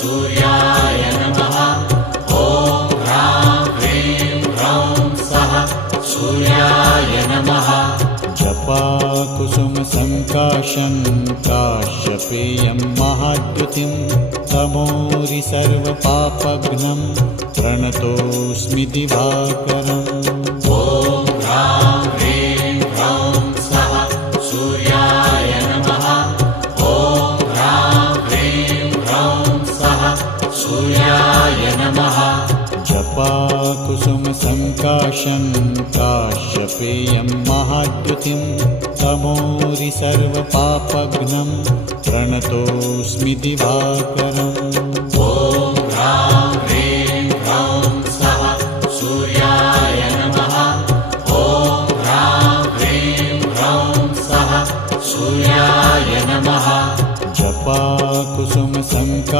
सूर्याय नमः। ॐ ह्रां ह्रीं ह्रौं स्वः सूर्याय नमः। जपाकुसुमसङ्काशं काश्यपेयं महाद्युतिं तमोरि सर्वपापघ्नं प्रणतोऽस्मि दिवाकरम्। ॐ ह्रां ह्रीं ह्रौं स्वः सूर्याय नमः। ॐ ह्रां ह्रीं ह्रौं स्वः सूर्याय नमः। जपाकुसुमसङ्काशं काश्यपेयं महाद्युतिं तमोरि सर्वपापघ्नं प्रणतोऽस्मि दिवाकरम्।